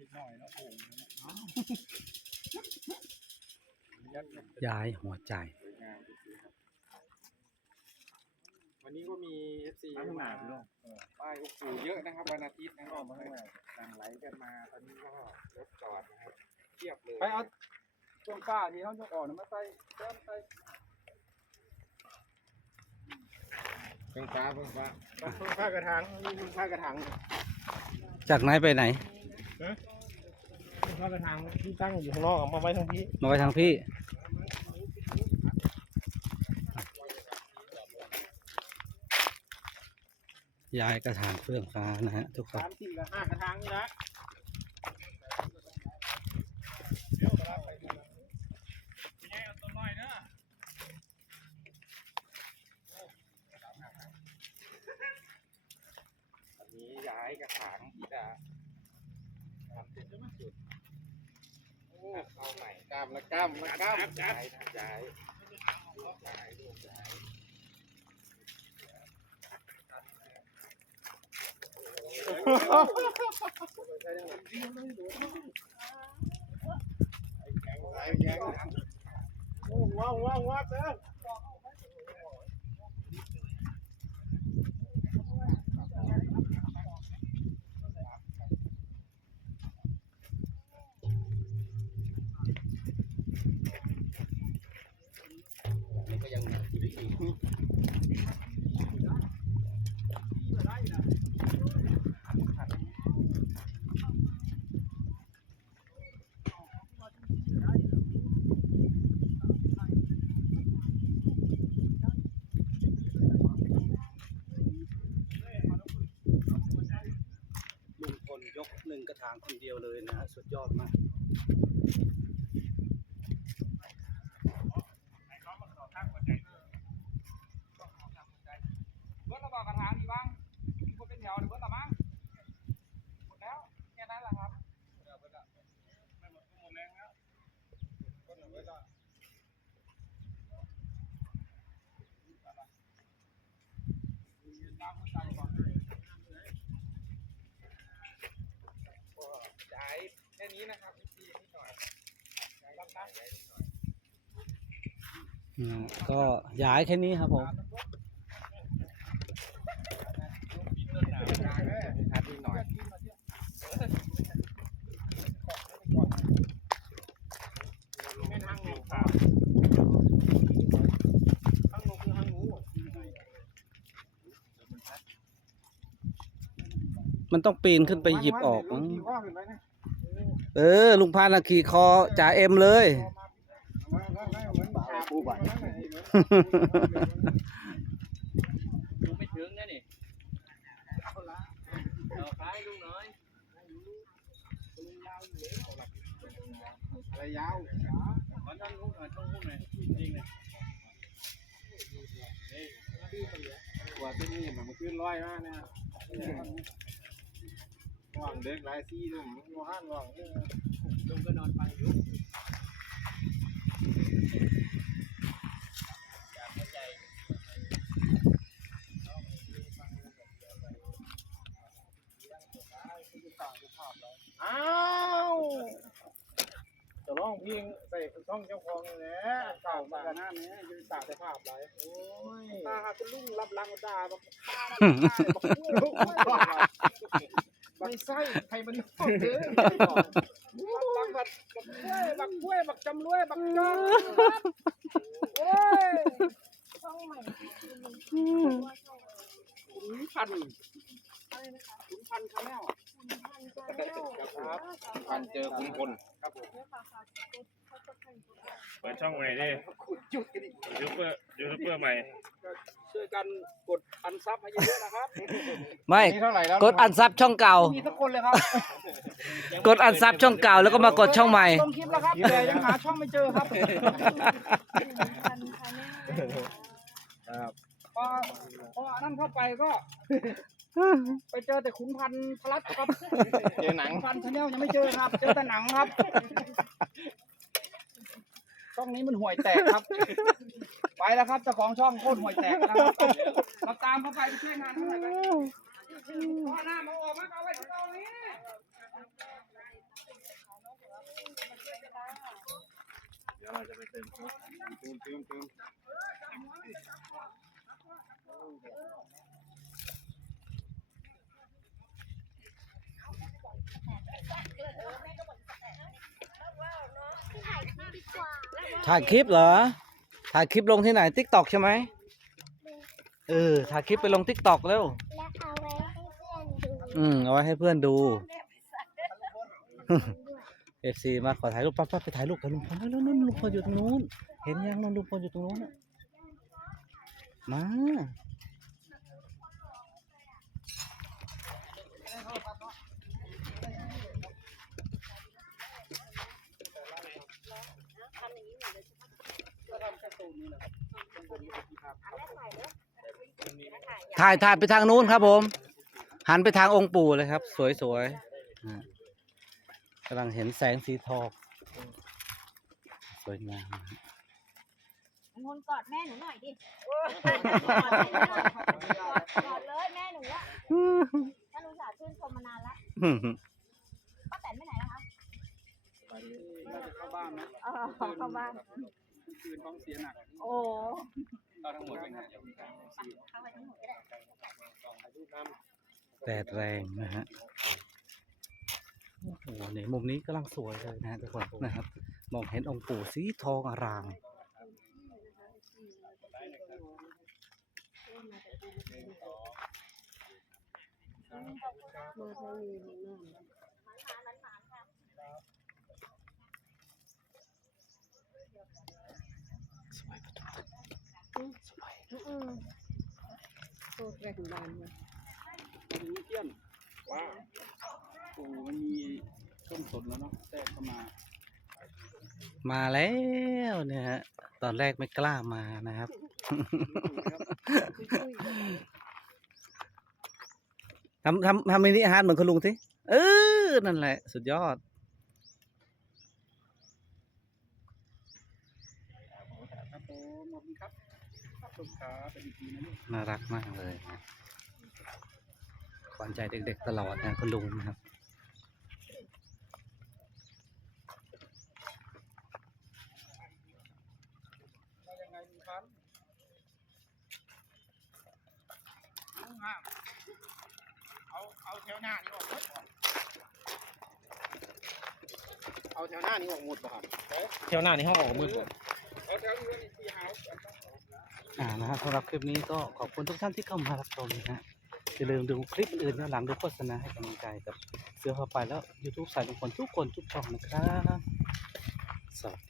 นิดหน่อยแล้วโอ่งนั่นน่ะย้ายหัวใจ สวยงามจริงๆครับวันนี้ก็มี FC ข้างหน้ามาพี่น้องเออป้ายองค์ปู่เยอะนะครับวันอาทิตย์นะคอรัอบกมาข้างหน้าหลั่งไหลกันมาตอนนี้ก็รถจอดนะครับเทียบเลยไปเอาต้นกล้าที่เขาจะอ่อนมาใส่แก้มใส่เพิ่งฟ้าเพิ่งฟ้าเพิ่งฟ้ากระถางนี่เพิ่งฟ้ากระถางจากไหนไปไหนเพิ่งฟ้ากระถางที่ตั้งอยู่ข้างนอกเอามาไว้ทางพี่มาไว้ทางพี่ ย้ายกระถางเฟื่องฟ้านะฮะทุกคนสามสี่กับห้ากระถางนี่นะอันนี้ย้ายกระถางที่จะทำ เป็นจุดเข้าใหม่กล้ามละกล้ามละกล้ามย้ายนะย้ายย้ายลูกย้ายว้าวว้าวว้าวเด้อ ลุงพลยกหนึ่งกระถางคนเดียวเลยนะฮะสุดยอดมาก เบิร์ดระบอกกระถางดีบ้างมีคนเป็นแถวเดี๋ยวเบิร์ดละมั้งหมดแล้วแค่นั้นแหละครับเบิร์ดเบิร์ดไม่หมดหมดแรงแล้วเบิร์ดเบิร์ดตามคนตามก่อนก็ย้ายแค่นี้นะครับนิดหน่อยย้ายรับก็ย้ายแค่นี้ครับผมชัดนิดหน่อยไม่ทางหนูครับทางหนูคือทางหนูมันต้องปีนขึ้นไปหยิบออกมั้ง เออ ลุงพานาขี่คอจ่าเอ็มเลยไม่ไม่ไม่เหมือนบ่าวปูบัตรลุงไม่ถึงนะนี่เอาขายลุงหน่อยอะไรยาวขอท่านลุงหน่อยท่านลุงหน่อยจริงเลยกว่าที่นี่มันขึ้นร้อยมากนะ ว่างเด็กหลายซี่ด้วยมันว่างว่างลุงก็นอนฟังอยู่จากหัวใจอ้าวจะร้องเพลงใส่ช่องเจ้าของเลยแหละเก่ามากันหน้านี้ยืนตากสภาพไรโอ้ยตาหาคุณลุงรับรังด่าแบบตา ไม่ใช่ใครมันนอกเด้อรับรังแบบบักกล้วยบักกล้วยบักจำรวยบักจองโอ้ยช่องใหม่ขุนพันธุ์ขุนพันธุ์ชาแนลคุณพันชาแนลครับพันเจอคุณพลครับผมเปิดช่องใหม่ดิขุดจุดกันอีกยูทูบเบอร์ยูทูบเบอร์ใหม่ ช่วยกันกดอันซับให้เยอะๆนะครับไม่นี่เท่าไหร่แล้วกดอันซับช่องเก่า มีทุกคนเลยครับกดอันซับช่องเก่าแล้วก็มากดช่องใหม่ ลงคลิปแล้วครับแต่ยังหาช่องไม่เจอครับพันชาแนลพอพออันนั้นเข้าไปก็ ไปเจอแต่ขุนพันธุ์พลัดครับเจอหนังขุนพันธุ์ชาแนลยังไม่เจอครับ เจอแต่หนังครับ ช่องนี้มันห่วยแตกครับ ไปแล้วครับเจ้าของช่องโคตรห่วยแตกแล้วครับมาตามเขาไปไปช่วยงานเขาหน่อยไปพ่อหน้ามาออกมาเอาไว้ตรงนี้เดี๋ยวเราจะไปเติมเติมเติมเติม ถ่ายคลิปเหรอ ถ่ายคลิปลงที่ไหนทิกตอกใช่ไหมเออ ถ่ายคลิปไปลงทิกตอกแล้วและเอาไว้ให้เพื่อนดูอืม เอาไว้ให้เพื่อนดูเอฟซีมาขอถ่ายรูปปั๊บปั๊บไปถ่ายรูปกับลุงพลแล้วนู่นลุงพลอยู่ตรงนู้น เห็นยังนั่นลุงพลอยู่ตรงนู้นน่ะมา ถ่ายถ่ายไปทางนู้นครับผม หันไปทางองค์ปู่เลยครับ สวยๆอ่ากำลังเห็นแสงสีทองสวยงามนะฮะงนกอดแม่หนูหน่อยดิกอดเลยแม่หนูอะถ้าหนูสาชื่นชมมานานแล้วป้าแตนไปไหนแล้วคะน่าจะเข้าบ้านนะเออเข้าบ้าน คืนท้องเสียหนักโอ้เราทั้งหมดเป็นไงเข้าไปทั้งหมดก็ได้แดดแรงนะฮะโอ้โหนี่มุมนี้กำลังสวยเลยนะฮะทุกคนนะครับ มองเห็นองค์ปู่สีทองอาราม พูดแรงดันมันมีเทียนว้าวปู่มันมีต้นสนแล้วเนาะแทรกเข้ามามาแล้วเนี่ยฮะตอนแรกไม่กล้ามานะครับ ทำทำทำมินิฮาร์ดเหมือนคุณลุงสิเออนั่นแหละ สุดยอด ครับผมขอบคุณครับครับผมครับเป็ นอีกทีนะลูกน่ารักมากเลยนะขวัญใจเด็กๆตลอดนะคุณลุงนะครับว่ายังไงลุงพันธุ์ลุงห้ามเอาเอาแถวหน้านี่ออกหมดก่อนเอาแถวหน้านี่ออกหมดป่ะครับเที่ยวหน้านี่ห้องออกมืดเอาแถวนี้อีกทีหาว อ่านะฮะสำหรับคลิปนี้ก็ขอบคุณทุกท่านที่เข้ามารับชมนะฮะอย่าลืมดูคลิปอื่นนะหลังดูโฆษณาให้กำลังใจกับเสือพาไปแล้ว YouTube สายลุงพลทุกคนทุกช่องนะครับสวัสดี